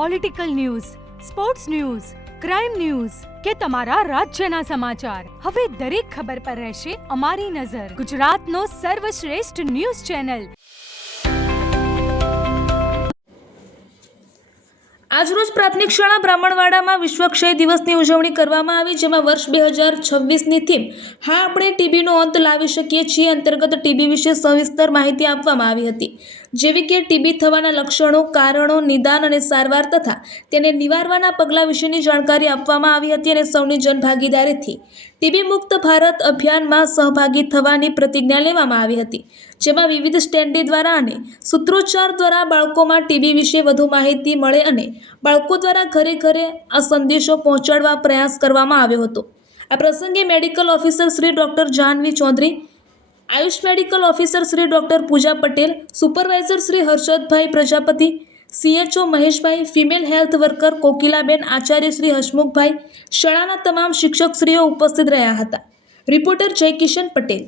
Political news, sports news, crime news કે તમારા રાજ્યના સમાચાર, હવે દરેક ખબર પર રહેશે અમારી નજર. ગુજરાતનો સર્વશ્રેષ્ઠ ન્યૂઝ ચેનલ. આજરોજ પ્રાથમિક શાળા બ્રાહ્મણવાડામાં વિશ્વ ક્ષય દિવસની ઉજવણી કરવામાં આવી, જેમાં વર્ષ 2026ની થીમ હા આપણે ટીબીનો અંત લાવી શકીએ છીએ અંતર્ગત ટીબી વિશે સવિસ્તર માહિતી આપવામાં આવી હતી, જેવી કે ટીબી થવાના લક્ષણો, કારણો, નિદાન અને સારવાર તથા તેને નિવારવાના પગલાં વિશેની જાણકારી આપવામાં આવી હતી અને સૌની જનભાગીદારીથી ટીબી મુક્ત ભારત અભિયાનમાં સહભાગી થવાની પ્રતિજ્ઞા લેવામાં આવી હતી, જેમાં વિવિધ સ્ટેન્ડી દ્વારા અને સૂત્રોચ્ચાર દ્વારા બાળકોમાં ટીબી વિશે વધુ માહિતી મળે અને બાળકો દ્વારા ઘરે ઘરે આ સંદેશો પહોંચાડવા પ્રયાસ કરવામાં આવ્યો હતો. આ પ્રસંગે medical officer Shri doctor Jahnavi Chaudhari, Ayush medical officer Shri doctor Pooja Patel, supervisor Shri Harshadbhai Prajapati, CHO Maheshbhai, female health worker Kokilaben, આચાર્ય શ્રી હસમુખભાઈ, શાળાના તમામ શિક્ષકશ્રીઓ ઉપસ્થિત રહ્યા હતા. રિપોર્ટર જય કિશન પટેલ.